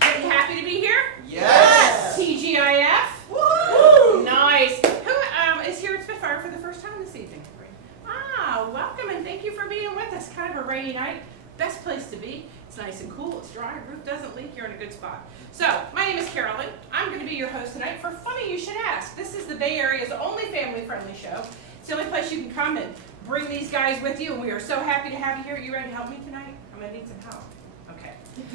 Getting happy to be here? Yes! TGIF? Woo! Nice. Who is here at Spitfire for the first time this evening? Ah, welcome and thank you for being with us. Kind of a rainy night. Best place to be. It's nice and cool. It's dry. Roof doesn't leak. You're in a good spot. So, my name is Carolyn. I'm going to be your host tonight for Funny You Should Ask. This is the Bay Area's only family-friendly show. It's the only place you can come and bring these guys with you, and we are so happy to have you here. You ready to help me tonight? I'm going to need some help. Okay.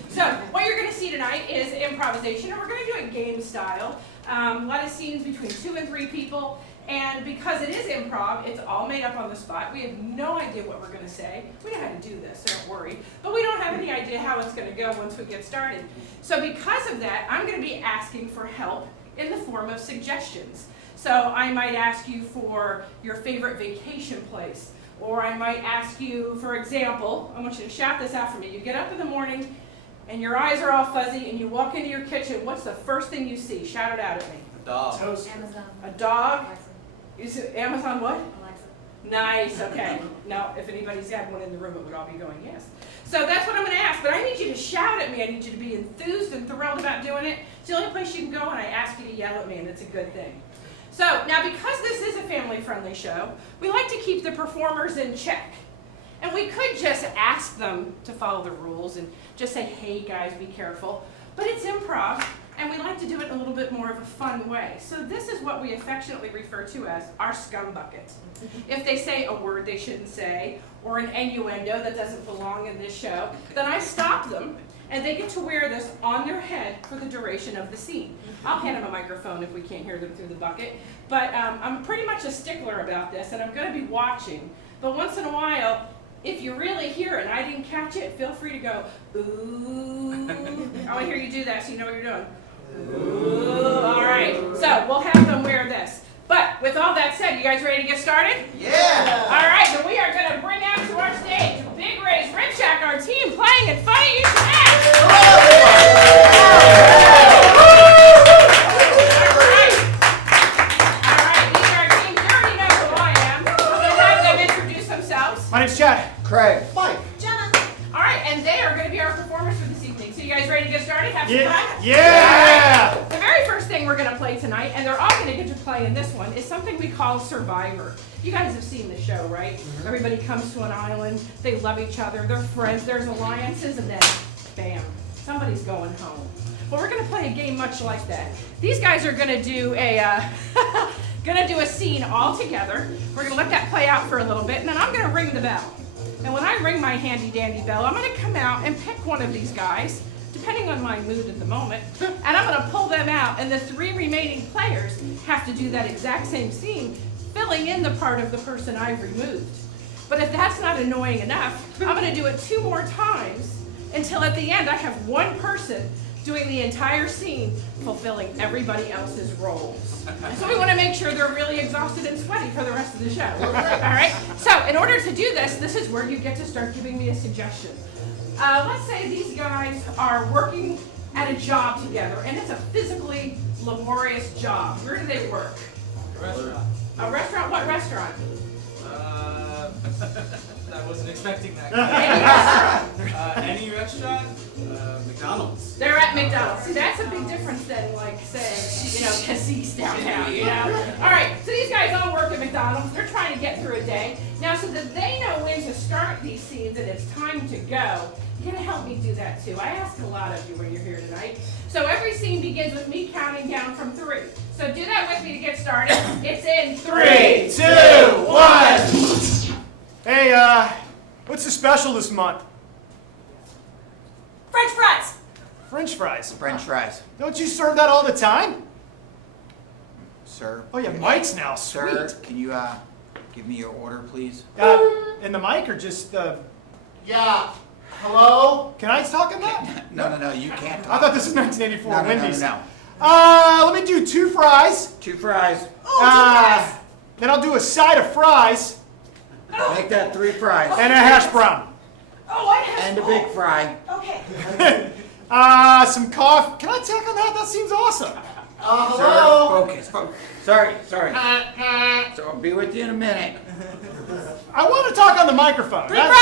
So, what you're going to see tonight is improvisation, and we're going to do it game style. A lot of scenes between 2 and 3 people, and because it is improv, it's all made up on the spot. We have no idea what we're going to say. We know how to do this, so don't worry. But we don't have any idea how it's going to go once we get started. So because of that, I'm going to be asking for help in the form of suggestions. So I might ask you for your favorite vacation place, or I might ask you, for example, I want you to shout this out for me. You get up in the morning, and your eyes are all fuzzy, and you walk into your kitchen. What's the first thing you see? Shout it out at me. A dog. Toast. Amazon. A dog? Alexa. Is it Amazon what? Alexa. Nice, okay. Now, if anybody's had one in the room, it would all be going yes. So that's what I'm going to ask, but I need you to shout at me. I need you to be enthused and thrilled about doing it. It's the only place you can go, and I ask you to yell at me, and it's a good thing. So, now because this is a family-friendly show, we like to keep the performers in check. And we could just ask them to follow the rules and just say, hey guys, be careful. But it's improv, and we like to do it in a little bit more of a fun way. So this is what we affectionately refer to as our scum bucket. If they say a word they shouldn't say, or an innuendo that doesn't belong in this show, then I stop them, and they get to wear this on their head for the duration of the scene. I'll hand them a microphone if we can't hear them through the bucket. But I'm pretty much a stickler about this, and I'm going to be watching. But once in a while, if you really hear it and I didn't catch it, feel free to go, ooh. I want to hear you do that so you know what you're doing. Ooh. All right. So we'll have them wear this. But with all that said, you guys ready to get started? Yeah! All right. Then we are going to bring out to our stage Big Ray's Rinchak, our team playing and Funny You Should Ask. All right. These are our teams. You already know who I am. I'm going to have them introduce themselves. My name's Chad. Craig. Mike. Jenna. All right, and they are going to be our performers for this evening. So you guys ready to get started? Have some fun? Yeah! The very first thing we're going to play tonight, and they're all going to get to play in this one, is something we call Survivor. You guys have seen the show, right? Mm-hmm. Everybody comes to an island, they love each other, they're friends, there's alliances, and then, bam, somebody's going home. Well, we're going to play a game much like that. These guys are going to do a scene all together. We're going to let that play out for a little bit, and then I'm going to ring the bell. And when I ring my handy-dandy bell, I'm going to come out and pick one of these guys, depending on my mood at the moment, and I'm going to pull them out, and the 3 remaining players have to do that exact same scene, filling in the part of the person I've removed. But if that's not annoying enough, I'm going to do it 2 more times until at the end I have one person doing the entire scene, fulfilling everybody else's roles. So we want to make sure they're really exhausted and sweaty for the rest of the show. All right? So in order to do this, this is where you get to start giving me a suggestion. Let's say these guys are working at a job together, and it's a physically laborious job. Where do they work? A restaurant. A restaurant? What restaurant? I wasn't expecting that. Any restaurant. Any restaurant? McDonald's. They're at McDonald's. See, that's a big difference than, like, say, Cassis downtown, All right, so these guys all work at McDonald's. They're trying to get through a day. Now, so that they know when to start these scenes and it's time to go, you're going to help me do that, too. I ask a lot of you when you're here tonight. So every scene begins with me counting down from 3. So do that with me to get started. It's in 3, 3, 2, 1. Hey, what's the special this month? French fries. French fries. French fries. Don't you serve that all the time? Sir. Oh, yeah, Mike's now. Sir, Sweet. can you give me your order, please? In the mic or just, Yeah. Hello? can I talk in that? No, you can't talk. I thought this was 1984 No, Wendy's. no. Let me do 2 fries. 2 fries. Then I'll do a side of fries Make that 3 fries. and a hash brown. Oh, I have And a big fry. Okay. Some coffee. Can I tack on that? That seems awesome. Hello? Sir, focus. Sorry. So I'll be with you in a minute. I want to talk on the microphone. Three fries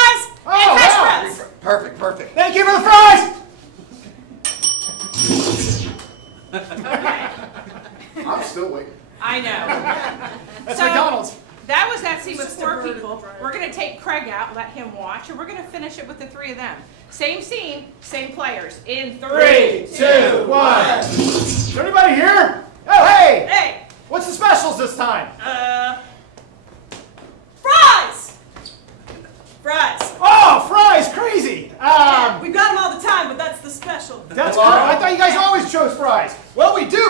Oh, and hash yeah. browns. Perfect. Thank you for the fries! Okay, I'm still waiting. I know. That's So- McDonald's. That was that scene with Just a 4 bird people. and fries. We're gonna take Craig out, let him watch, and we're gonna finish it with the 3 of them. Same scene, same players. In 3, 2, 1. Is there anybody here? Oh, hey! Hey, What's the specials this time? fries! Fries. Oh, fries, crazy! We've got them all the time, but that's the special. That's cool. I thought you guys always chose fries. Well, we do,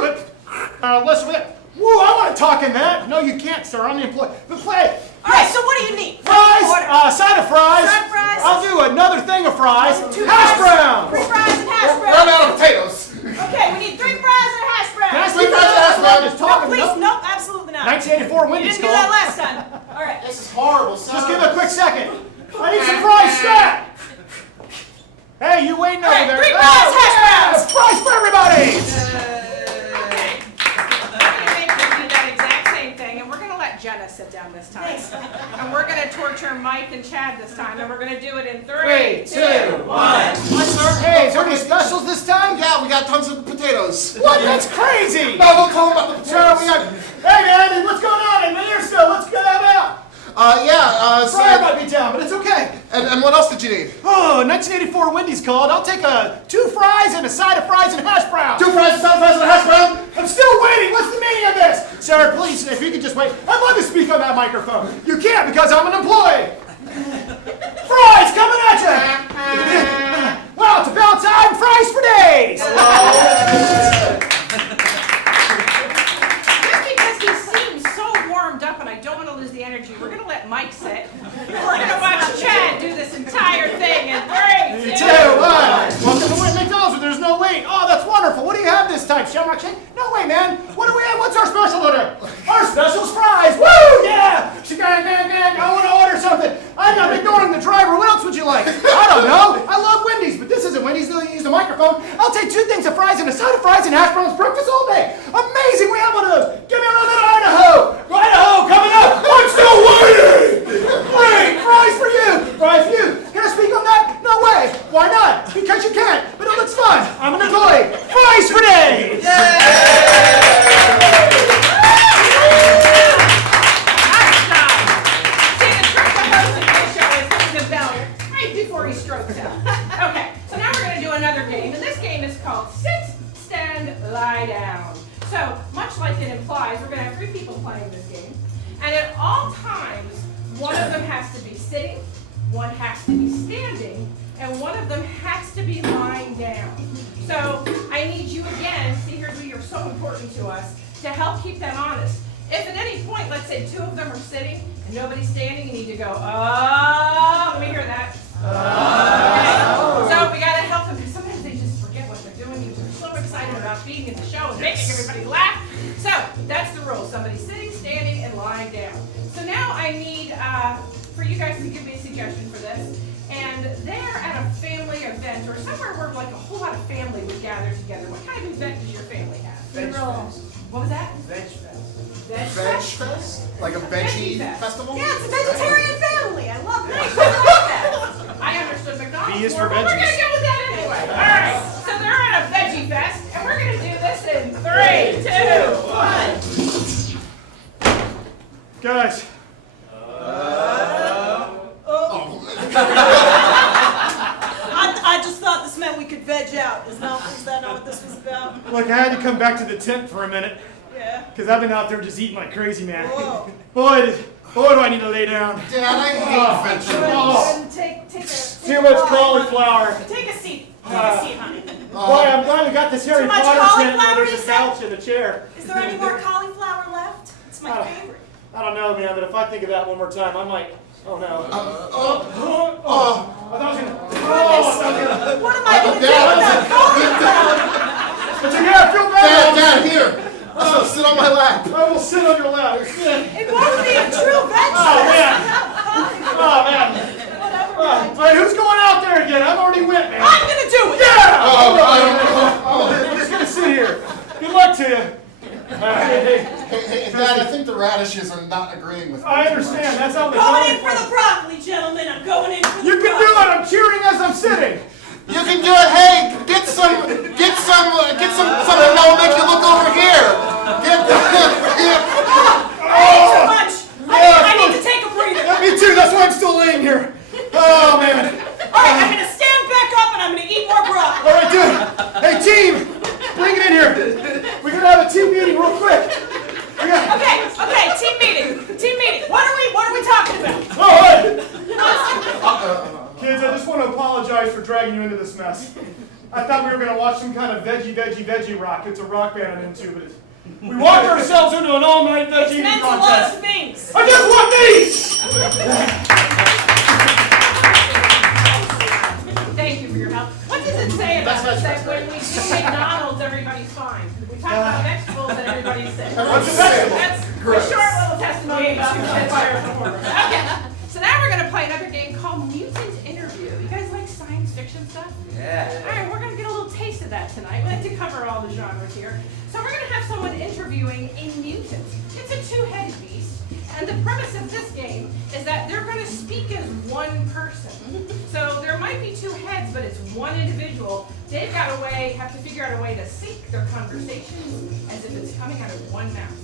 but listen with it. Woo, I want to talk in that. No, you can't, sir. I'm the employee. But play. All right, so what do you need? Fries, Order. side of fries. Side of fries. I'll do another thing of fries. 2 Hash fries, browns. 3 fries and hash Run browns. out of potatoes. Okay, we need 3 fries and a hash Can I brown. speak to hash brown? Just No, talking. please, Nope. nope, absolutely not. 1984 You Wendy's didn't do that called. last time. All right. This is horrible. Just give it a quick second. I need some fries stat. Hey, you waiting over All right, there? 3 fries, hash browns. Fries for everybody. Okay. We're gonna make them do that exact same thing, and we're gonna let Jenna sit down this time. Thanks. And we're gonna torture Mike and Chad this time, and we're gonna do it in 3, 3, 2, 1. Hi, sir. Hey, is there any specials this time? Yeah, we got tons of potatoes. What? That's crazy. No, don't tell them about the Sure, potatoes. we got. Hey, man, what's going on in here still? What's going on? Fryer might be down, but it's okay. And what else did you need? Oh, 1984 Wendy's called. I'll take 2 fries and a side of fries and hash browns. 2 fries, 7 fries, and a hash brown? I'm still waiting. What's the meaning of this? Sir, please, if you could just wait. I'd love to speak on that microphone. You can't because I'm an employee. Fries coming at you. Well, it's about time. Fries for days. Just because he seems so warmed up and I don't want to lose the energy, we're going to let Mike sit. We're going to watch Chad do this entire thing in 3, 2, 2, 1. Welcome to McDonald's where there's no wait. Oh, that's wonderful. What do you have this time? Shamrock shake? No way, man. What do we have? What's our special order? Our special's fries. Woo! Yeah! I want to order something. I'm not ignoring the driver. What else would you like? I don't know. I love Wendy's, but this isn't Wendy's. They'll use the microphone. I'll take 2 things of fries and a side of fries and hash browns breakfast all day. Amazing. We have one of those. Give me another Idaho. Idaho coming up. I'm still waiting. Great. Fries for you. Fries for you. Can I speak on that? No way. Why not? Because you can't. But it looks fun. I'm an employee. Fries for days. Nice job. See, the trick to hosting this show is hitting the bell right before he strokes out. Okay, so now we're going to do another game, and this game is called Sit, Stand, Lie Down. So, much like it implies, we're going to have 3 people playing this game, and at all times, one of them has to be sitting, one has to be standing, and one of them has to be lying down. So, I need you again, see, here's where you're so important to us, to help keep that honest. If at any point, let's say 2 of them are sitting and nobody's standing, you need to go, oh, let me hear that. Okay. So we gotta help them because sometimes they just forget what they're doing because they're so excited about being in the show and making everybody laugh. So that's the rule. Somebody sitting, standing, and lying down. So now I need for you guys to give me a suggestion for this. And they're at a family event or somewhere where like a whole lot of family would gather together. What kind of event does your family have? What was that? Veg Veg fest? Like a veggie Veggie fest. festival? Yeah, it's a vegetarian family. I love Nice, it. I like that. I understood McDonald's. V is for more, but we're veggies. gonna go with that anyway. All right. So they're at a veggie fest, and we're gonna do this in 3, 2, 1. Guys. I just thought this meant we could veg out. Is that not what this was about? Look, I had to come back to the tent for a minute Yeah. because I've been out there just eating like crazy, man. Whoa. Boy, do I need to lay down. Dad, I hate vegetables. Oh. Take a Too much cauliflower. Take a seat. Take a seat, honey. Boy, I'm glad we got this Harry Too much Potter tent where cauliflower, there's you a said? couch and a chair. Is there any more cauliflower left? It's my Oh. favorite. I don't know, man, but if I think of that one more time, I might. Oh no. Oh, I thought I was gonna. Oh, I thought I was gonna. What am I going to do Dad, with that cauliflower? But yeah, I feel bad. Dad, here. Sit on my lap. I will sit on your lap. It won't be a true veg Oh, fest man. without cauliflower. Oh man. Whatever. All right, who's going out there again? I've already went, man. I'm going to do it. Yeah. Oh, We're just gonna sit here. Good luck to you. not agreeing with me. I too much. understand. That's how they Going in do for it. the broccoli, gentlemen. I'm going in for the You can do it. I'm cheering as I'm sitting. You can do it. Hey, get some something that will make you look over here. Get Too much. I need to take a breather. Me too. That's why I'm still laying here. Oh man. All right, I'm gonna stand back up and I'm gonna eat more broccoli. All right, dude. Hey, team, bring it in here. We're gonna have a team meeting real quick. Okay, team meeting. What are we talking about? All right. Kids, I just want to apologize for dragging you into this mess. I thought we were gonna watch some kind of veggie rock. It's a rock band I'm into, but we walked ourselves into an all-night veggie It's eating meant a lot contest. of things. I just want these. Thank you for your help. What does it say about us that when we do McDonald's, everybody's fine? We talk about vegetables and everybody's sick. What's a vegetable? That's a short little testimony about the fire performance. Okay, so now we're gonna play another game called Mutant Interview. You guys like science fiction stuff? Yeah. All right, we're gonna get a little taste of that tonight. We like to cover all the genres here. So we're gonna have someone interviewing a mutant. It's a two-headed beast, and the premise of this game is that they're gonna speak as one person. So there might be two heads, but it's one individual. They've got a way, have to figure out a way to sync their conversations as if it's coming out of one mouth.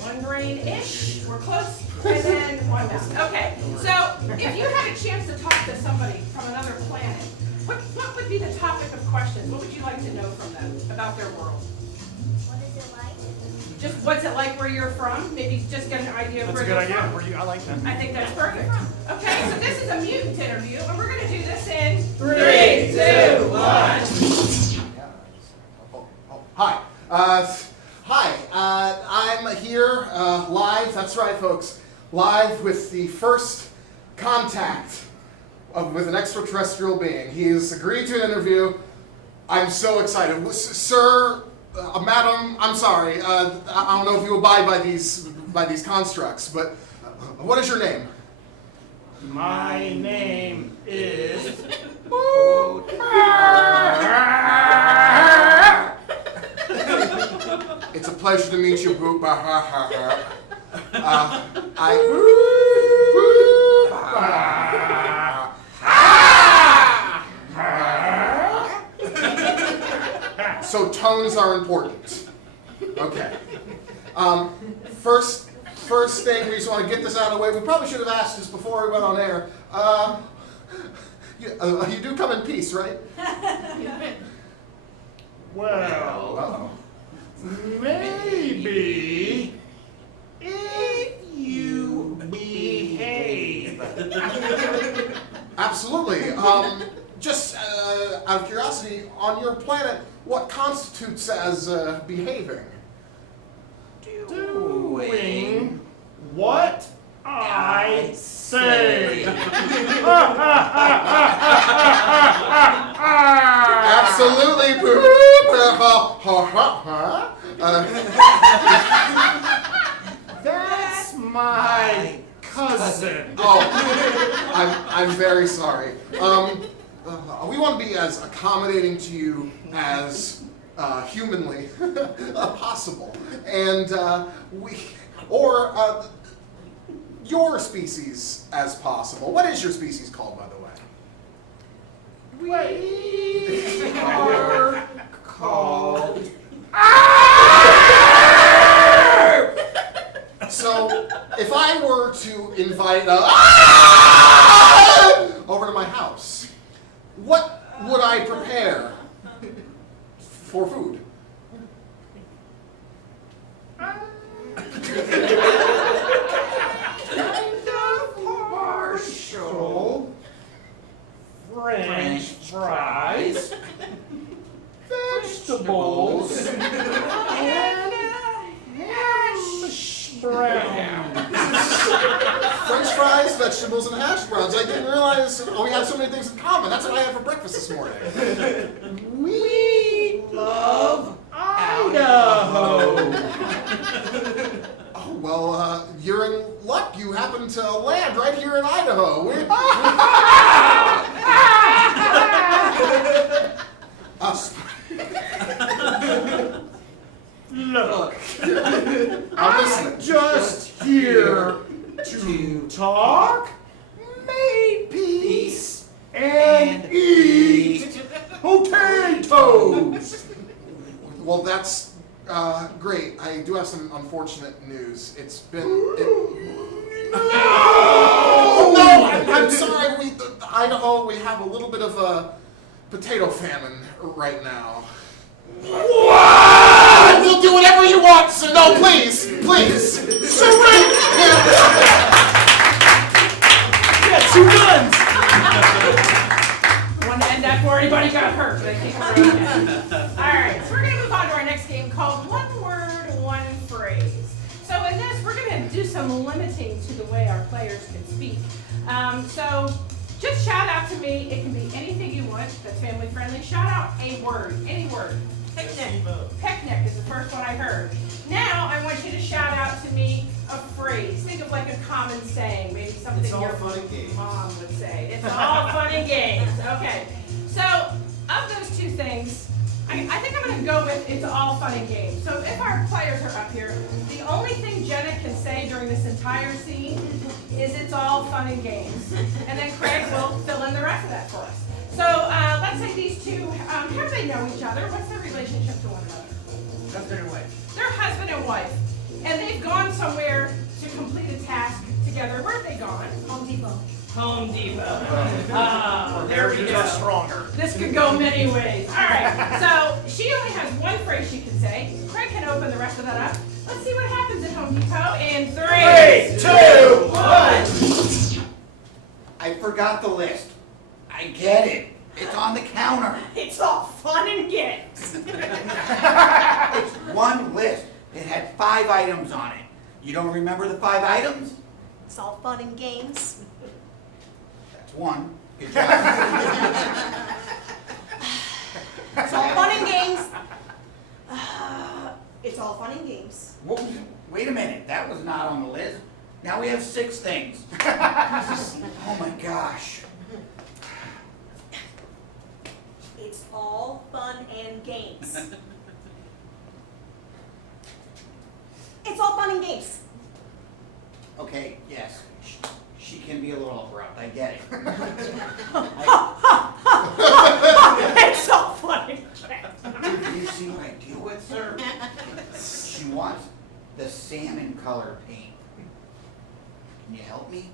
One brain-ish, we're close, and then one mouth. Okay, so if you had a chance to talk to somebody from another planet, what would be the topic of questions? What would you like to know from them about their world? What is it like? Just what's it like where you're from? Maybe just get an idea of That's a where good you're idea. from. I like that. I think that's perfect. Okay, so this is a mutant interview, and we're gonna do this in 3, 2, 1. Hi. I'm here live. That's right, folks. Live with the first contact with an extraterrestrial being. He has agreed to an interview. I'm so excited, sir, madam. I'm sorry. I don't know if you abide by these constructs, but what is your name? My name is. It's a pleasure to meet you, Boop. So tones are important. Okay. First thing, we just want to get this out of the way. We probably should have asked this before we went on air. You do come in peace, right? Well, Uh-oh. maybe if you behave. Absolutely. Just out of curiosity, on your planet, what constitutes as behaving? Doing what I say. Absolutely. That's my cousin. Oh, I'm very sorry. We want to be as accommodating to you as humanly possible, and your species as possible. What is your species called, by the way? We are called. So, if I were to invite over to my house, what would I prepare for food? Kind of partial. French fries, vegetables, and hash browns. French fries, vegetables, and hash browns. I didn't realize we have so many things in common. That's what I had for breakfast this morning. We love Idaho. Oh, well, you're in luck. You happen to land right here in Idaho. Look, I'm listening. just here to talk, make peace, and eat potatoes. Well, that's great. I do have some unfortunate news. It's been. No, I'm sorry. Idaho, we have a little bit of a potato famine right now. What? We'll do whatever you want, sir. No, please, please. Surrender. Yeah, 2 guns. Want to end that before anybody got hurt, but I think we're okay. All right, so we're going to move on to our next game called One Word, One Phrase. So in this, we're going to do some limiting to the way our players can speak. So just shout out to me. It can be anything you want that's family friendly. Shout out a word, any word. Picnic. Picnic is the first one I heard. Now I want you to shout out to me a phrase. Think of like a common saying, maybe something It's all your fun and games. mom would say. It's all fun and games. Okay. So of those 2 things, I think I'm going to go with it's all fun and games. So if our players are up here, the only thing Jenna can say during this entire scene is it's all fun and games. And then Craig will fill in the rest of that for us. So let's say these 2, how do they know each other? What's their relationship to one another? Husband and wife. They're husband and wife. And they've gone somewhere to complete a task together. Where have they gone? Home Depot. Home Depot. There we go. Stronger. This could go many ways. All right. So she only has one phrase she can say. Craig can open the rest of that up. Let's see what happens at Home Depot in 3, 2, 1. I forgot the list. I get it. It's on the counter. It's all fun and games. It's one list. It had 5 items on it. You don't remember the 5 items? It's all fun and games. That's 1. Good job. It's all fun and games. It's all fun and games. Wait a minute. That was not on the list. Now we have 6 things. Oh my gosh. It's all fun and games. It's all fun and games. Okay, yes. She can be a little abrupt. I get it. It's all fun and games. Do you see what I deal with, sir? She wants the salmon color paint. Can you help me?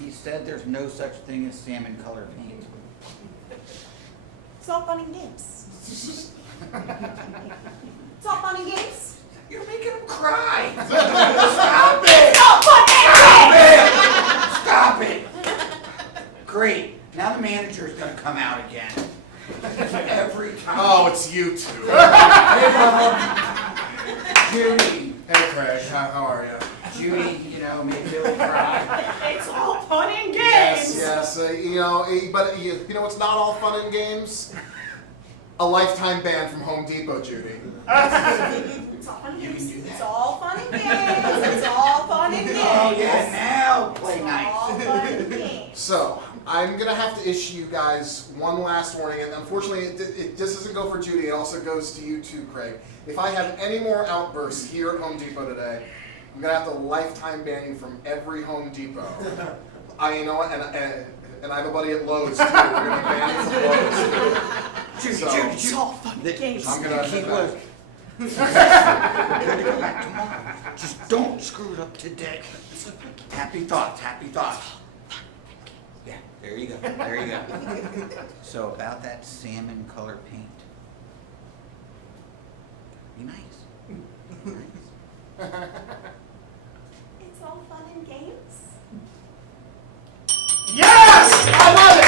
He said there's no such thing as salmon color paint. It's all fun and games. It's all fun and games. You're making him cry. Stop it! It's all fun and games. Stop it! Great. Now the manager's gonna come out again. Every time. Oh, it's you 2. Judy. Hey, Craig. How are you? Judy, made Billy cry. It's all fun and Yes, games. yes. But you know what's not all fun and games? A lifetime ban from Home Depot, Judy. It's all fun and You can games. do that. It's all fun and games. It's all fun and games. Oh yeah, now play It's nice. all fun and games. So, I'm going to have to issue you guys one last warning, and unfortunately, it just doesn't go for Judy, it also goes to you too, Craig. If I have any more outbursts here at Home Depot today, I'm going to have to lifetime ban you from every Home Depot. You know what, and I have a buddy at Lowe's too, we're going to ban you from Lowe's. Judy, So- Judy, It's all fun and games. I'm going to The key head was, back. we're gonna go back tomorrow. Just don't screw it up today. Happy thoughts, happy thoughts. Yeah, there you go, there you go. So about that salmon color paint. Be nice. It's all fun and games. Yes! I love it!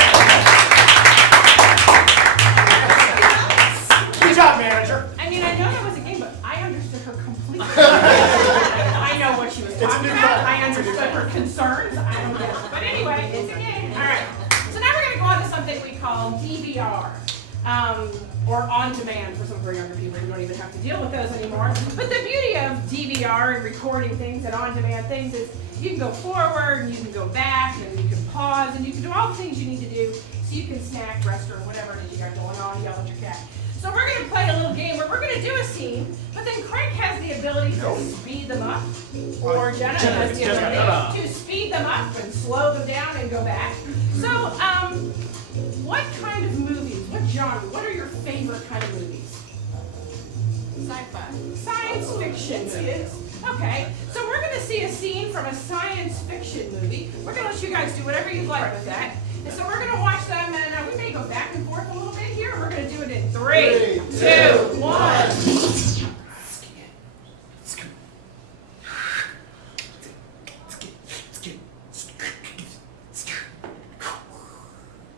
Good job, manager. I mean, I know that was a game, but I understood her completely. I know what she was It's a talking new about. game. I understood her concerns. I don't get it. But anyway, it's a game. All right. So now we're going to go on to something we call DVR. Or on demand for some of our younger people who don't even have to deal with those anymore. But the beauty of DVR and recording things and on demand things is you can go forward and you can go back and you can pause and you can do all the things you need to do so you can snack, rest, or whatever it is you got going on, yell at your cat. So we're gonna play a little game where we're gonna do a scene, but then Craig has the ability to speed them up, or Jenna has the ability to speed them up and slow them down and go back. So, what kind of movies, what genre, what are your favorite kind of movies? Sci-fi. Science fiction movies. Okay, so we're gonna see a scene from a science fiction movie. We're gonna let you guys do whatever you'd like with that. And so we're gonna watch them, and we may go back and forth a little bit here. We're gonna do it in 3, 2, 1.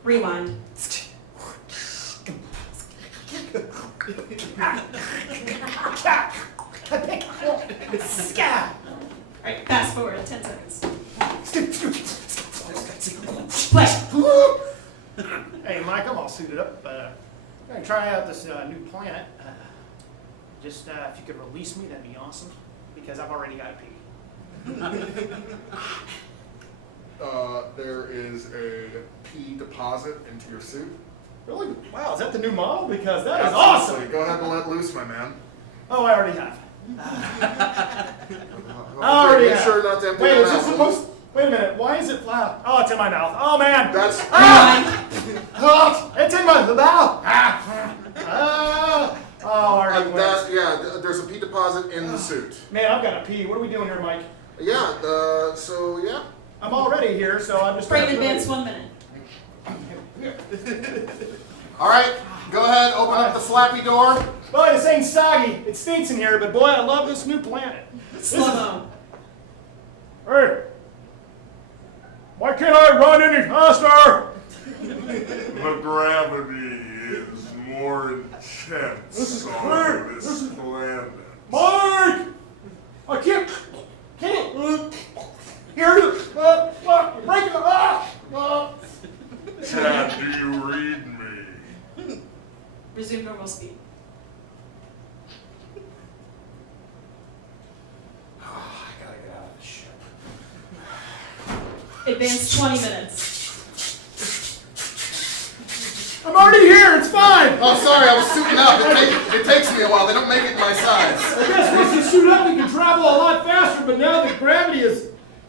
Rewind. Alright, fast forward 10 seconds. Play. Hey, Mike, I'm all suited up. I'm gonna try out this new planet. Just if you could release me, that'd be awesome. Because I've already got to pee. There is a pee deposit into your suit. Really? Wow, is that the new model? Because that is awesome. Go ahead and let loose, my man. Oh, I already have. I already Make have. sure not to empty Wait, your is this mouth. supposed? Wait a minute. Why is it loud? Oh, it's in my mouth. Oh man. That's Oh, it's in my mouth. Oh, already went. there's a pee deposit in the suit. Man, I've got to pee. What are we doing here, Mike? Yeah. So yeah. I'm already here, so I'm just. Frame gonna- advance 1 minute. All right. Go ahead. Open up the flappy door. Boy, this ain't soggy. It stinks in here, but boy, I love this new planet. Slow-mo. Hey, why can't I run any faster? The gravity is more intense on weird. this planet. Mike, I can't hear you. Break it. Chad, do you read me? Resume normal speed. I gotta get out of this ship. Advance 20 minutes. I'm already here. It's fine. Oh, sorry. I was suiting up. It takes me a while. They don't make it my size. I guess once you suit up, we can travel a lot faster. But now the gravity has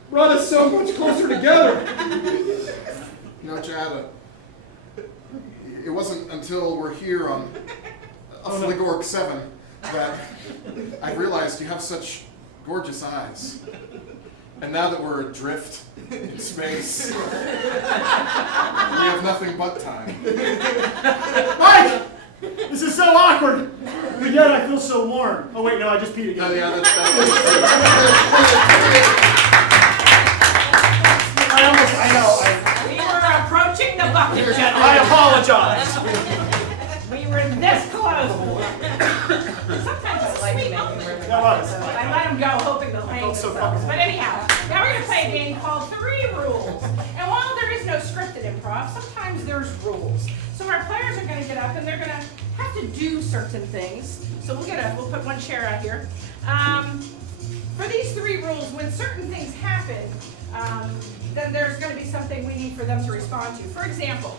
brought us so much closer together. You know, Chad, it wasn't until we're here on Fligorg 7 that I realized you have such gorgeous eyes. And now that we're adrift in space, we have nothing but time. Mike, this is so awkward. But yet I feel so warm. Oh wait, no, I just peed again. Oh, yeah, that's I know. We were approaching the bucket, I gentlemen. apologize. We were this close. Sometimes I like to make him really That was. I let him go hoping they'll hang felt so themselves. fucking- But anyhow, now we're going to play a game called 3 Rules. And while there is no scripted improv, sometimes there's rules. So our players are going to get up and they're going to have to do certain things. So we'll put one chair out here. For these 3 rules, when certain things happen, then there's going to be something we need for them to respond to. For example,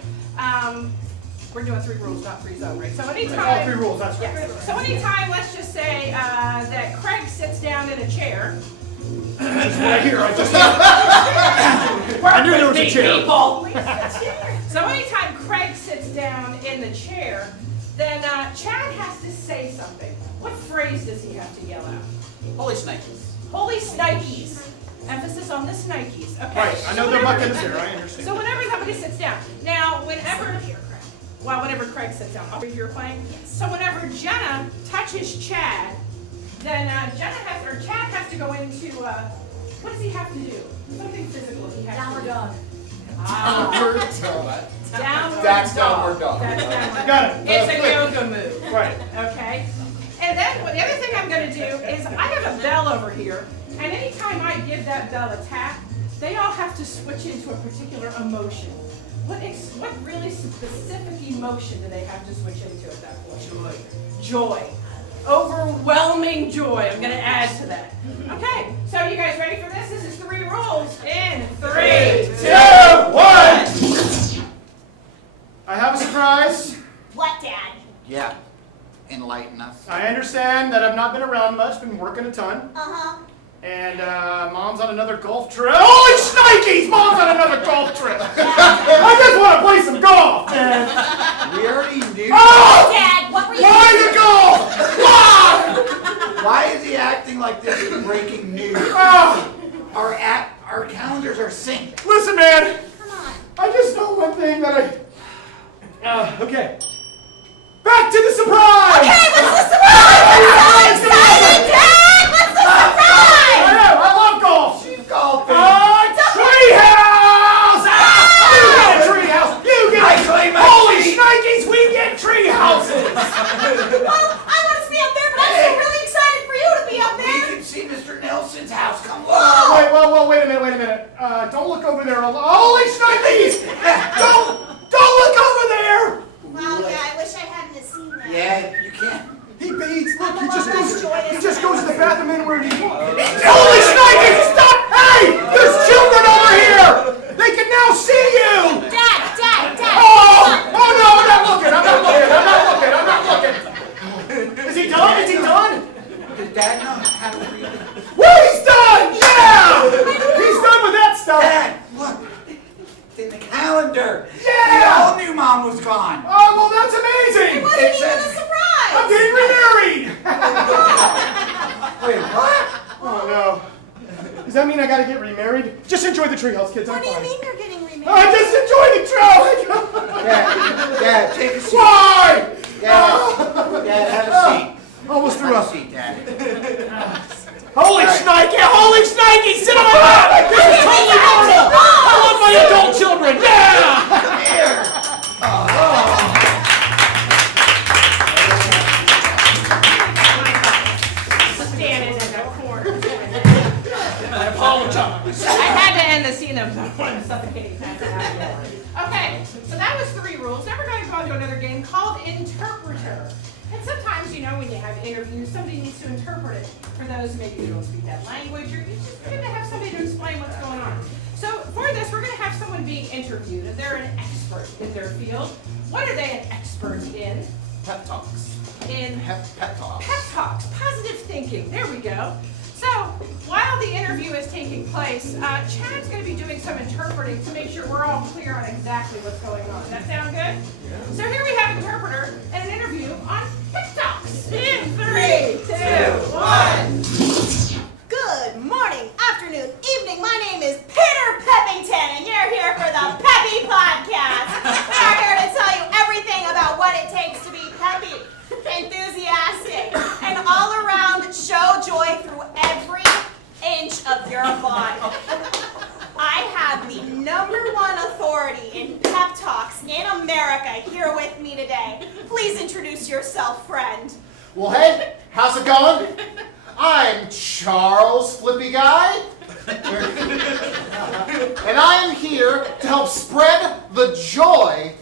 we're doing 3 rules, not 3 zone, right? So anytime, All 3 rules, that's right. yeah. So anytime, let's just say that Craig sits down in a chair. That's what I hear. I just. I knew there was a chair. So anytime Craig sits down in the chair, then Chad has to say something. What phrase does he have to yell out? Holy Snikes. Holy Snikes. Emphasis on the Snikes. Okay. Right, I know So their whenever- bucket is there. I understand. So whenever somebody sits down, now whenever Craig sits down, if you're playing. So whenever Jenna touches Chad, then Chad has to go into what does he have to do? Something physical he has Downward to do. dog. Downward dog. Downward That's dog. downward dog. That's downward Got dog. it. It's a yoga move. Right. Okay. And then the other thing I'm going to do is I have a bell over here, and anytime I give that bell a tap, they all have to switch into a particular emotion. What really specific emotion do they have to switch into at that point? Joy. Overwhelming joy. I'm going to add to that. Okay. So you guys ready for this? This is 3 rules in 3, 2, 1. I have a surprise. What, Dad? Yeah. that I've not been around much, been working a ton. Uh-huh. And Mom's on another golf trip. Holy shnikes! Mom's on another golf trip. I just want to play some golf, man. We already knew. Oh! Dad, what were you Why the golf? Why? Why is he acting like this is breaking news? Oh, Our calendars are synced. listen, man. Come on. I just know one thing that okay. Back to the surprise! Hey, what's the surprise? I'm so excited, Dad! What's the surprise? I know, I love golf! She's golfing. Treehouse! You get a treehouse! You get I claim my Holy tree. shnikes, we get treehouses! Well, I want to be up there, but I'm still really excited for you to be up We there. can see Mr. Nelson's house. Come Wait, on. whoa, wait a minute. Don't look over there. Holy shnikes! Don't look over there! Well, yeah, I wish I hadn't seen that. Yeah, you can't. He beats. Look, I'm a lot less joyous he just than I goes to the was. bathroom anywhere he wants. Holy shnikes! Stop! Hey! There's children over here! They can now see you! Dad! Oh! Oh no, I'm not looking! Is he done? Does Dad know how to read it? Woo, he's done! Yeah! He's done with that stuff! Dad, look. It's in the calendar. Yeah! We all knew Mom was gone. Oh, well, that's amazing! It wasn't It's even a- a surprise! I'm getting remarried! Wait, what? Oh no. Does that mean I gotta get remarried? Just enjoy the treehouse, kids. I'm What do you fine. mean you're getting remarried? Just enjoy the trail! Dad, take a seat. Why? Dad, have a seat. Almost threw Have a up. seat, Dad. Holy shnikes! Holy shnikes! Sit on my lap! This is totally normal! I love my adult children! Yeah! Here. Standing in that corner. I apologize. I had to end the scene of someone suffocating. Okay, so that was 3 rules. Now we're going to go into another game called Interpreter. And sometimes, you know, when you have interviews, somebody needs to interpret it. For those maybe who don't speak that language, or you just need to have somebody to explain what's going on. So for this, we're going to have someone being interviewed, and they're an expert in their field. What are they an expert in? Pep talks. In Pep talks. pep talks, positive thinking. There we go. So while the interview is taking place, Chad's going to be doing some interpreting to make sure we're all clear on exactly what's going on. Does that sound good? So here we have an interpreter and an interview on pep talks. In 3, 2, 1. Good morning, afternoon, evening. My name is Peter Peppington, and you're here for the Peppy Podcast. We're here to tell you everything about what it takes to be peppy, enthusiastic, and all around show joy through every inch of your body. I have the #1 authority in pep talks in America here with me today. Please introduce yourself, friend. Well, hey, how's it going? I'm Charles Flippy Guy. And I am here to help spread the joy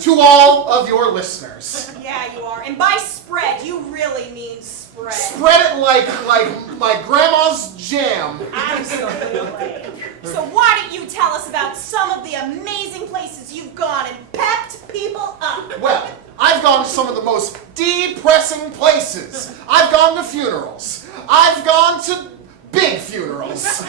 to all of your listeners. Yeah, you are. And by spread, you really mean spread. Spread it like my grandma's jam. Absolutely. So why don't you tell us about some of the amazing places you've gone and pepped people up? Well, I've gone to some of the most depressing places. I've gone to funerals. I've gone to big funerals.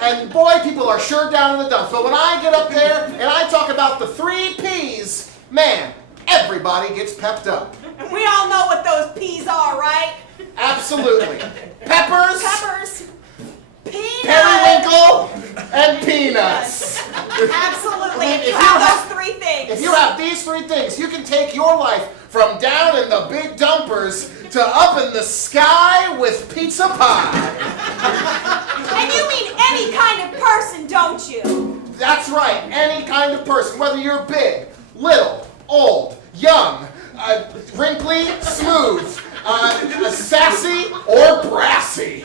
And boy, people are sure down in the dumps. But when I get up there and I talk about the 3 P's, man, everybody gets pepped up. And we all know what those P's are, right? Absolutely. Peppers, Peppers, peanuts. periwinkle, and peanuts. Absolutely. If you If you have have- those 3 things. If you have these 3 things, you can take your life from down in the big dumpers to up in the sky with pizza pie. And you mean any kind of person, don't you? That's right, any kind of person, whether you're big, little, old, young, wrinkly, smooth, sassy, or brassy.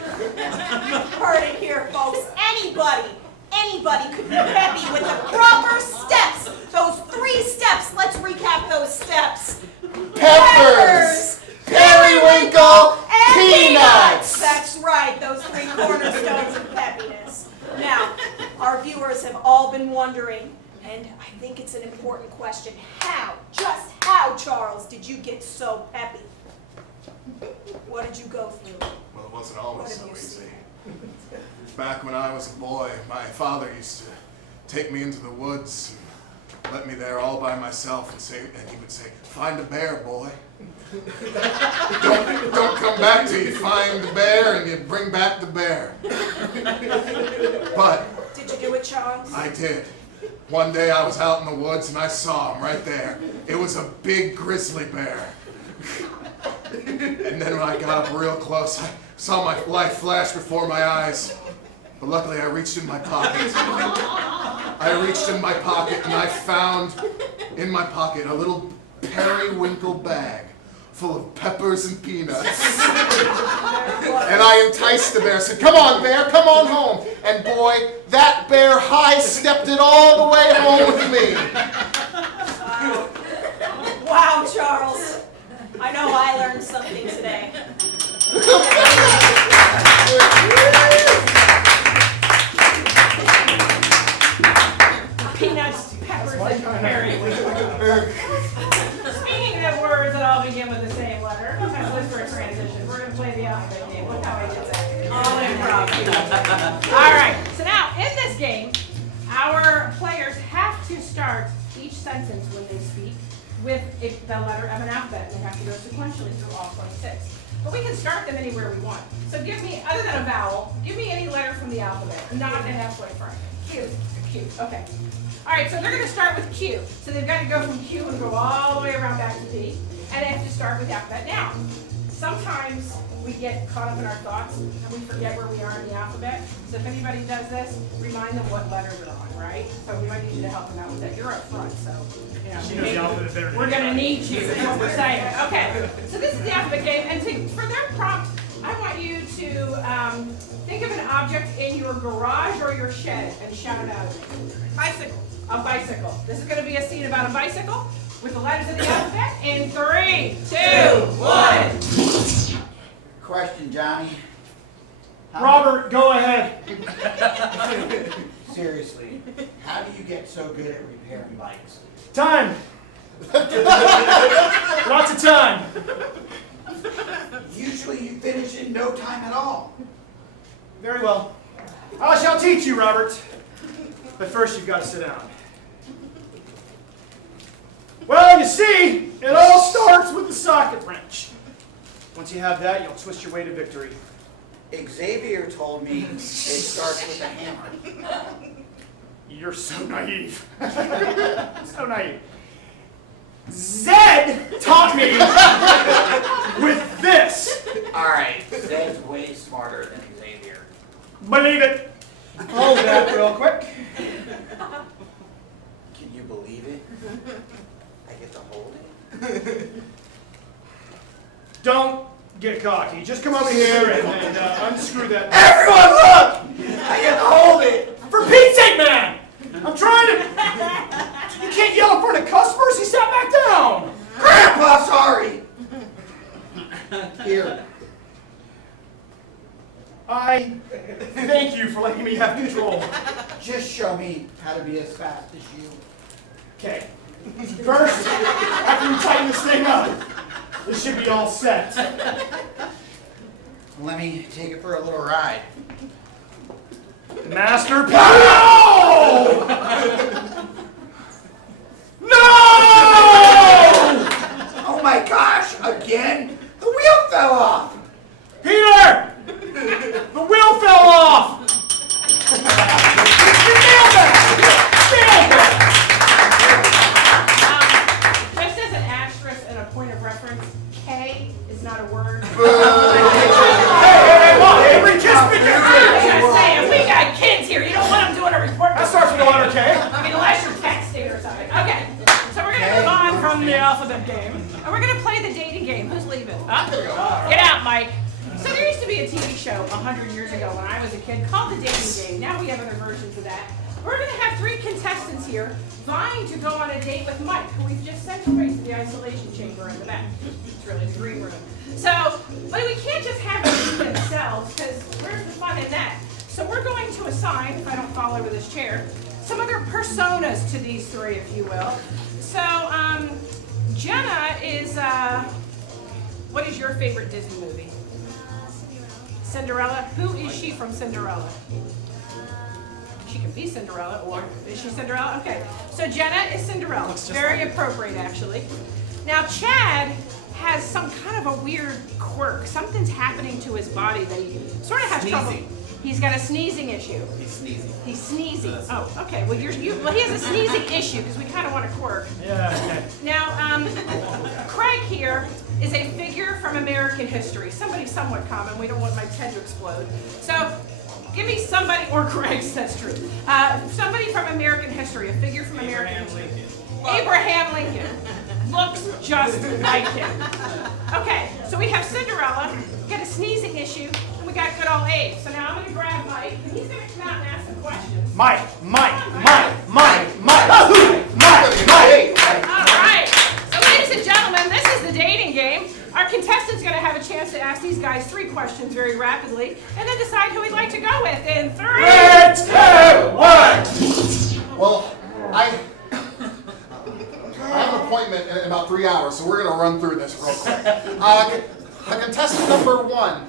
Heard it here, folks. Anybody could be peppy with the proper steps. Those 3 steps. Let's recap those steps. Peppers, periwinkle, peanuts. That's right, those 3 cornerstones of peppiness. Now, our viewers have all been wondering, and I think it's an important question, just how, Charles, did you get so peppy? What did you go through? Well, it wasn't always What so have you easy. seen? Back when I was a boy, my father used to take me into the woods and let me there all by myself and he would say, "Find a bear, boy. Don't come back till you find the bear and you bring back the bear." But Did you do it, Charles? I did. One day I was out in the woods and I saw him right there. It was a big grizzly bear. And then when I got up real close, I saw my life flash before my eyes. But luckily I reached in my pocket. I reached in my pocket and I found in my pocket a little periwinkle bag full of peppers and peanuts. And I enticed the bear, said, "Come on, bear, come on home." And boy, that bear high-stepped it all the way home with me. Wow, Charles. I know I learned something today. Peanuts, peppers, and periwinkle. Speaking of words that all begin with the same letter, let's look for a transition. We're going to play the alphabet game. Look how I did that. All improv. All right. So now, in this game, our players have to start each sentence when they speak with the letter of an alphabet. They have to go sequentially through all 26. But we can start them anywhere we want. So give me, other than a vowel, give me any letter from the alphabet. Not an F like Frank. Q. Q. Okay. All right, so they're going to start with Q. So they've got to go from Q and go all the way around back to P. And they have to start with the alphabet. Now, sometimes we get caught up in our thoughts and we forget where we are in the alphabet. So if anybody does this, remind them what letter they're on, right? So we might need you to help them out with that. You're up front, so She knows the alphabet better than we're going to need you, is what we're saying. Okay, so this is the alphabet game. And for their prompt, I want you to think of an object in your garage or your shed and shout it out. Bicycle. A bicycle. This is going to be a scene about a bicycle with the letters of the alphabet in 3, 2, 1. Question, Johnny. Robert, go ahead. Seriously, how do you get so good at repairing bikes? Time. Lots of time. Usually you finish in no time at all. Very well. I shall teach you, Robert. But first you've got to sit down. Well, you see, it all starts with the socket wrench. Once you have that, you'll twist your way to victory. Xavier told me it starts with a hammer. You're so naive. So naive. Zed taught me with this. All right, Zed's way smarter than Xavier. Believe it. Hold that real quick. Can you believe it? I get to hold it? Don't get cocky. Just come over here and unscrew that. Everyone look! I get to hold it! For Pete's sake, man! I'm trying to... You can't yell in front of customers. He sat back down. Grandpa, sorry! Here. I thank you for letting me have control. Just show me how to be as fast as you. Okay. First, after we tighten this thing up, this should be all set. Let me take it for a little ride. Master No! No! Oh my gosh, again? The wheel fell off! Peter! The wheel fell off! You nailed it! Nailed it! Just as an asterisk and a point of reference, K is not a word. Hey, come on, Avery, kiss me, I was gonna say, we got kids here. You don't want them doing a report. That starts with the letter K. I mean, unless you're texting or something. Okay, so we're gonna move on from the alphabet game, and we're gonna play the dating game. Who's leaving? Get out, Mike. So there used to be a TV show 100 years ago when I was a kid called The Dating Game. Now we have other versions of that. We're going to have 3 contestants here vying to go on a date with Mike, who we've just sent away to the isolation chamber in the back. It's really the green room. So, but we can't just have them be themselves, because where's the fun in that? So we're going to assign, if I don't fall over this chair, some other personas to these 3, if you will. So, Jenna is, what is your favorite Disney movie? Cinderella. Who is she from Cinderella? She can be Cinderella, or is she Cinderella? Okay, so Jenna is Cinderella. Very appropriate, actually. Now, Chad has some kind of a weird quirk. Something's happening to his body that he sort of has trouble. He's got a sneezing issue. He's sneezing. He's sneezing. Oh, okay. Well, well, he has a sneezing issue because we kind of want a quirk. Yeah, okay. Now, Craig here is a figure from American history. Somebody somewhat common. We don't want my head to explode. So, give me somebody, or Craig's, that's true. Somebody from American history, a figure from American history. Abraham Lincoln. Looks just like him. Okay, so we have Cinderella, got a sneezing issue, and we got good old Abe. So now I'm going to grab Mike, and he's going to come out and ask some questions. Mike. All right. So ladies and gentlemen, this is the dating game. Our contestant's going to have a chance to ask these guys 3 questions very rapidly, and then decide who he'd like to go with in 3, 2, 1. Well, I have an appointment in about 3 hours, so we're gonna run through this real quick. Contestant number 1,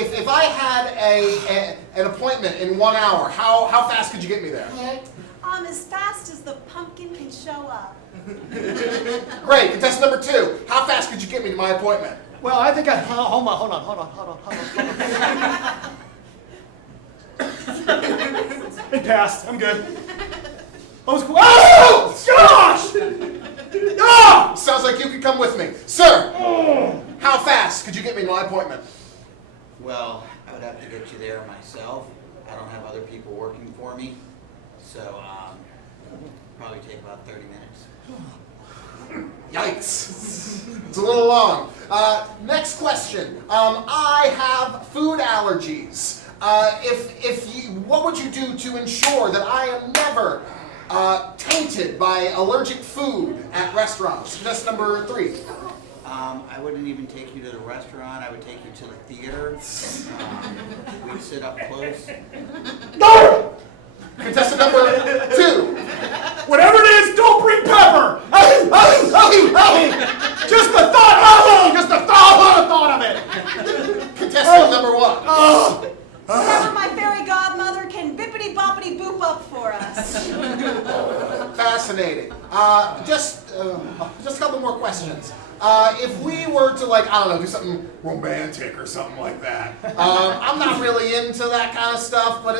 if I had an appointment in 1 hour, how fast could you get me there? As fast as the pumpkin can show up. Great. Contestant number 2, how fast could you get me to my appointment? Well, I think hold on. It passed. I'm good. Oh, gosh! Ah! Sounds like you could come with me. Sir, how fast could you get me to my appointment? Well, I would have to get you there myself. I don't have other people working for me. So, probably take about 30 minutes. Yikes. It's a little long. Next question. I have food allergies. What would you do to ensure that I am never tainted by allergic food at restaurants? That's number 3. I wouldn't even take you to the restaurant. I would take you to the theater. We'd sit up close. No! Contestant number 2. Whatever it is, don't bring pepper! Just the thought of it! Contestant number 1. Whatever my fairy godmother can bippity boppity boop up for us. Fascinating. Just a couple more questions. If we were to, do something romantic or something like that. I'm not really into that kind of stuff, but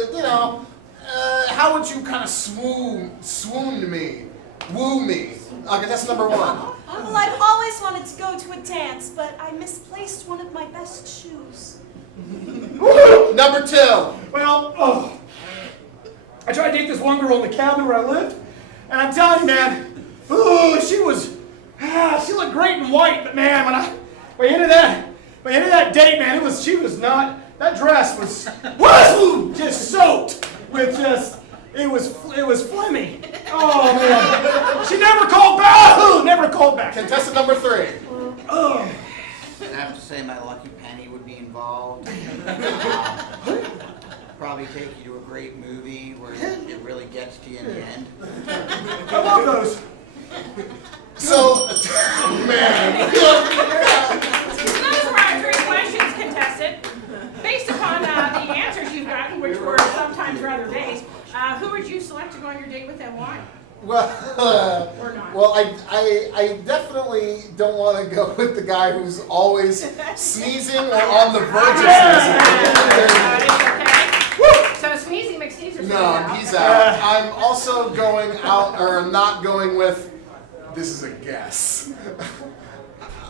how would you kind of woo me? Contestant number 1. Well, I've always wanted to go to a dance, but I misplaced one of my best shoes. Number 2. Well, I tried to date this one girl in the cabin where I lived, and I'm telling you, man, she looked great in white, but man, by the end of that date, man, that dress was just soaked with it was phlegmy. Oh man, she never called back. Contestant number 3. I'd have to say my lucky penny would be involved. Probably take you to a great movie where it really gets to you in the end. I love those. So, man. Those were our 3 questions, contestant. Based upon the answers you've gotten, which were sometimes rather vague, who would you select to go on your date with and why? Well, Or not? well, I definitely don't want to go with the guy who's always sneezing or on the verge of sneezing. Okay. So sneezing McSneezer. No, he's out. I'm also not going with, this is a guess.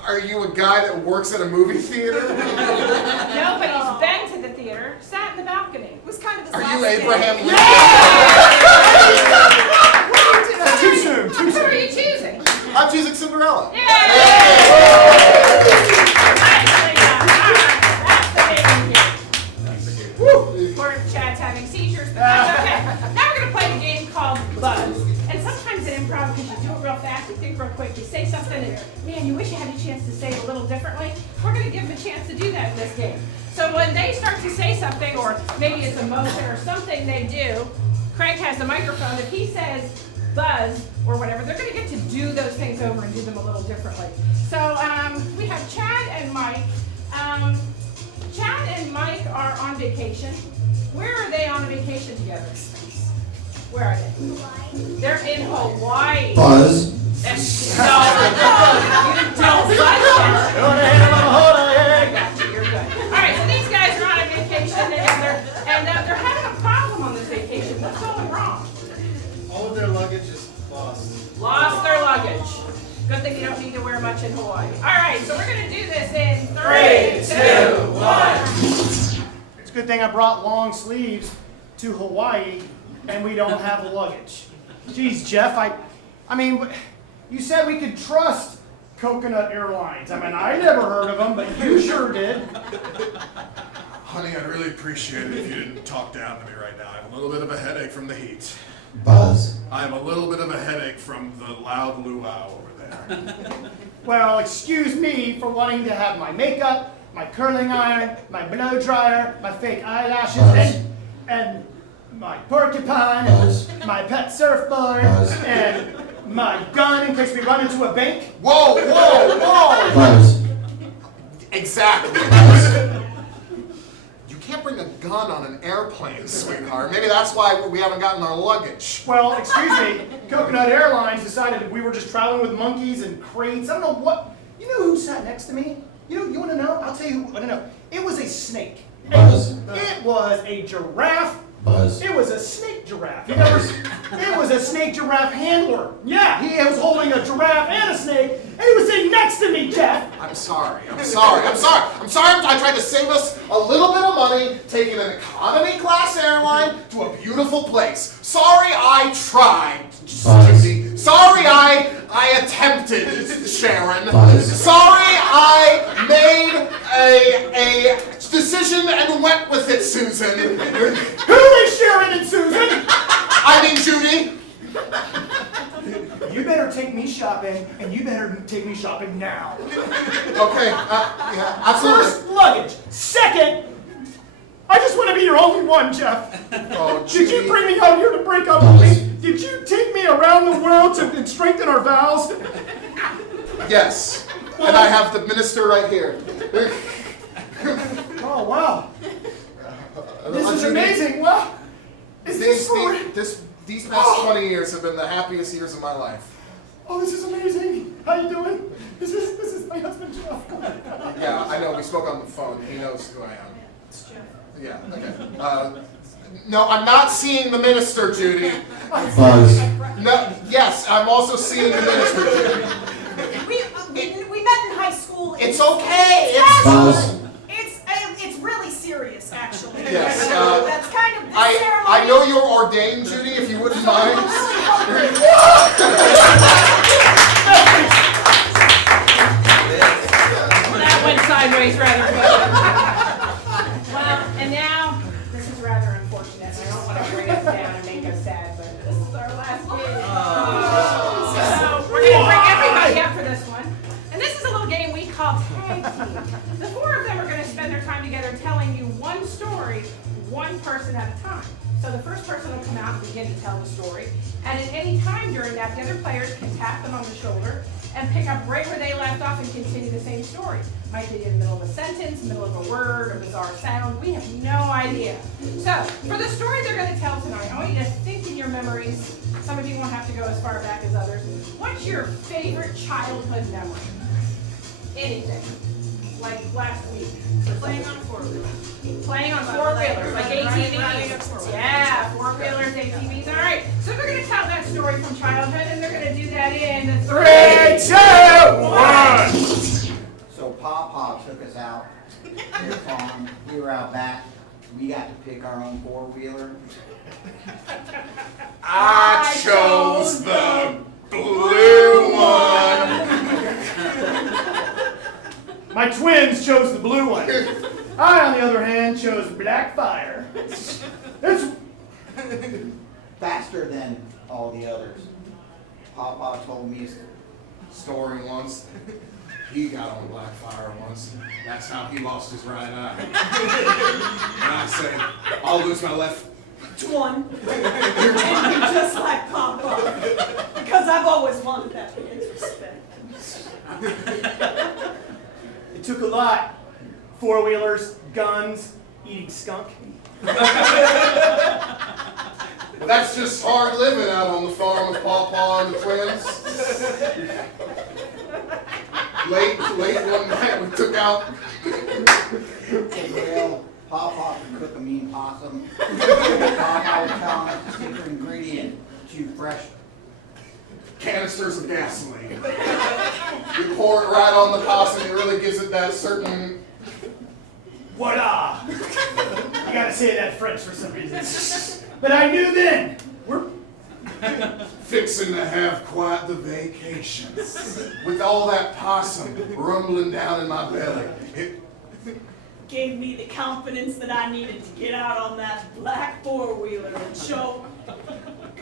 Are you a guy that works at a movie theater? No, but he's been to the theater, sat in the balcony. It was kind of his Are last you day. Abraham Lincoln? Too soon. Who are you choosing? I'm choosing Cinderella. Yay! Nicely done. All right, that's the dating game. Poor Chad's having seizures, but that's okay. Now we're going to play a game called Buzz. And sometimes in improv, because you do it real fast, you think real quick, you say something and, man, you wish you had a chance to say it a little differently. We're going to give them a chance to do that in this game. So when they start to say something, or maybe it's a motion or something they do, Craig has the microphone. If he says, buzz or whatever, they're going to get to do those things over and do them a little differently. So we have Chad and Mike. Chad and Mike are on vacation. Where are they on a vacation together? Where are they? Hawaii. They're in Hawaii. Buzz. No, you don't buzz I got you, you're good. All right, so these guys are on a vacation together, and they're having a problem on this vacation. What's going wrong? All of their luggage is lost. Lost their luggage. Good thing you don't need to wear much in Hawaii. All right, so we're going to do this in 3, 2, 1. It's a good thing I brought long sleeves to Hawaii and we don't have the luggage. Geez, Jeff, I mean, you said we could trust Coconut Airlines. I mean, I never heard of them, but you sure did. Honey, I'd really appreciate it if you didn't talk down to me right now. I have a little bit of a headache from the heat. Buzz. I have a little bit of a headache from the loud luau over there. Well, excuse me for wanting to have my makeup, my curling iron, my blow dryer, my fake eyelashes, and my porcupine, and my pet surfboard, and my gun in case we run into a bank. Whoa, whoa, whoa! Buzz. Exactly. You can't bring a gun on an airplane, sweetheart. Maybe that's why we haven't gotten our luggage. Well, excuse me, Coconut Airlines decided we were just traveling with monkeys and crates. I don't know what. You know who sat next to me? You want to know? I'll tell you who. I don't know. It was a snake. Buzz. It was a giraffe. Buzz. It was a snake giraffe. It was a snake giraffe handler. Yeah, he was holding a giraffe and a snake, and he was sitting next to me, Jeff. I'm sorry. I tried to save us a little bit of money taking an economy class airline to a beautiful place. Sorry I tried, Susie. Sorry I attempted, Sharon. Sorry I made a decision and went with it, Susan. Who is Sharon and Susan? I mean Judy. You better take me shopping, and you better take me shopping now. Okay, yeah, absolutely. First, luggage. Second, I just want to be your only one, Jeff. Oh, Did you Judy. bring me out here to break up with me? Did you take me around the world to strengthen our vows? Yes, and I have the minister right here. Oh, wow. This is Judy, amazing. Wow. Is this for real? These past 20 years have been the happiest years of my life. Oh, this is amazing. How you doing? This is my husband, Jeff. Yeah, I know. We spoke on the phone. He knows who I am. It's Jeff. Yeah, okay. No, I'm not seeing the minister, Judy. Buzz. No, yes, I'm also seeing the minister, Judy. We met in high school. It's okay. Buzz. It's really serious, actually. Yes, That's kind of the I know you're ordained, Judy, if you wouldn't mind. That went sideways rather quickly. Well, and now, this is rather unfortunate. I don't want to bring us down and make us sad, but this is our last game. So we're going to bring everybody up for this one. And this is a little game we call Tag Team. The four of them are going to spend their time together telling you one story, one person at a time. So the first person will come out and begin to tell the story. And at any time during that, the other players can tap them on the shoulder and pick up right where they left off and continue the same story. Might be in the middle of a sentence, middle of a word, or bizarre sound. We have no idea. So, for the story they're going to tell tonight, I want you to think in your memories. Some of you won't have to go as far back as others. What's your favorite childhood memory? Anything. Like last week. Playing on a four-wheeler. Playing on four-wheelers, like Riding a ATVs. four-wheeler. Yeah, four-wheelers, ATVs. All right. So they're going to tell that story from childhood, and they're going to do that in 3, 2, 1. So Papa took us out to the farm. We were out back. We got to pick our own four-wheeler. I chose the blue one. My twins chose the blue one. I, on the other hand, chose Black Fire. It's Faster than all the others. Papa told me a Story once. He got on Blackfire once. That's how he lost his right eye. And I said, I'll lose my left one. And be just like Papa. Because I've always wanted that man's respect. It took a lot. 4-wheelers, guns, eating skunk. But that's just hard living out on the farm with Pawpaw and the twins. Late one night we took out. Well, Pawpaw can cook a mean possum. Pawpaw was telling us the secret ingredient, too fresh. Canisters of gasoline. You pour it right on the possum, it really gives it that certain. Voila! I gotta say that French for some reason. But I knew then, we're Fixing to have quite the vacation. With all that possum rumbling down in my belly. Gave me the confidence that I needed to get out on that black 4-wheeler and show.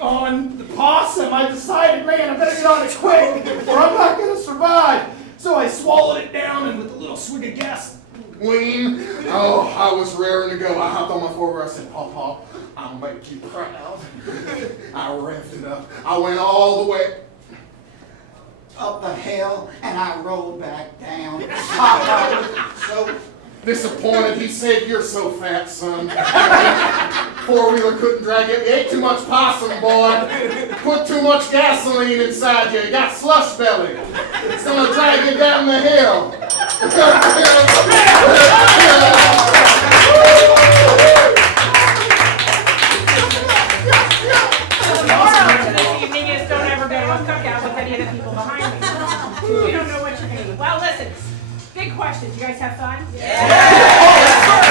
on the possum. I decided, man, I better get on it quick or I'm not gonna survive. So I swallowed it down and with a little swig of gas. Lean. Oh, I was raring to go. I hopped on my 4-wheeler. I said, Pawpaw, I'll make you proud. I revved it up. I went all the way Up the hill, and I rolled back down. Pawpaw was so disappointed. He said, you're so fat, son. 4-wheeler couldn't drag it. You ate too much possum, boy. Put too much gasoline inside you. You got slush belly. It's gonna drag you down the hill. Moral to this evening is don't ever go to a cookout with any of the people behind me. You don't know what you're going to eat. Well, listen, big questions. You guys have fun? Yeah!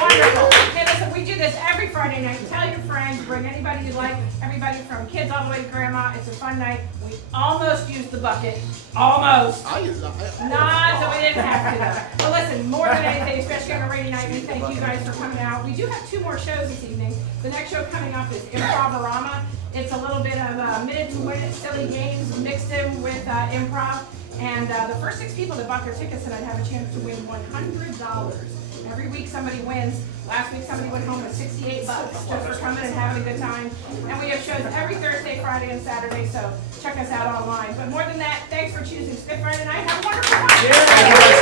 Wonderful. Hey, listen, we do this every Friday night. Tell your friends, bring anybody you like, everybody from kids all the way to grandma. It's a fun night. We almost used the bucket. Almost. I used it. Nah, so we didn't have to though. But listen, more than anything, especially on a rainy night, we thank you guys for coming out. We do have 2 more shows this evening. The next show coming up is Improv-orama. It's a little bit of minute to win it, silly games mixed in with improv. And the first 6 people that bought their tickets tonight have a chance to win $100. Every week somebody wins. Last week somebody went home with $68 just for coming and having a good time. And we have shows every Thursday, Friday, and Saturday, so check us out online. But more than that, thanks for choosing Spitfire tonight. Have a wonderful night. Yeah.